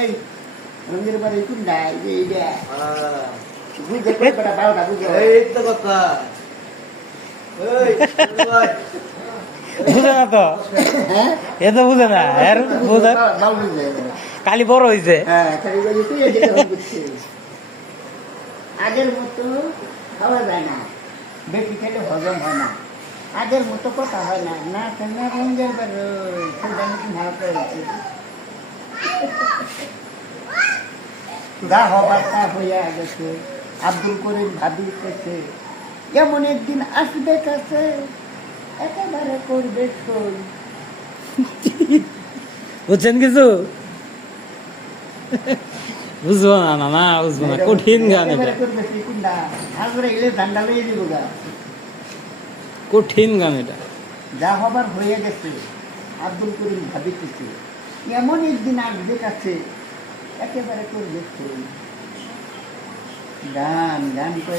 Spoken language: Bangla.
এই যে এইটা। বুঝে কই বেটা বারোটা বুঝে এই তো কথা এই ভাই বুঝে না তো হ্যাঁ এ তো বুঝে না এর বুঝে কালি বড় হয়েছে হ্যাঁ আগের মতো খাওয়া যায় না বেশি খেলে হজম হয় না আগের মতো কথা হয় না না কেন রঙের বাড়ি ফুলদানি কি ভালো যা হবার তা হইয়া গেছে। আব্দুল করিম ভাবিতেছে এমন একদিন আসবে কাছে একেবারে করবে সই বুঝছেন কিছু? বুঝব না না না বুঝব না কঠিন গান এটা। কঠিন গান এটা। যা হবার হয়ে গেছে আব্দুল করিম ভাবিতেছে এমন একদিন আসবে কাছে একেবারে করবে সই গান গান করে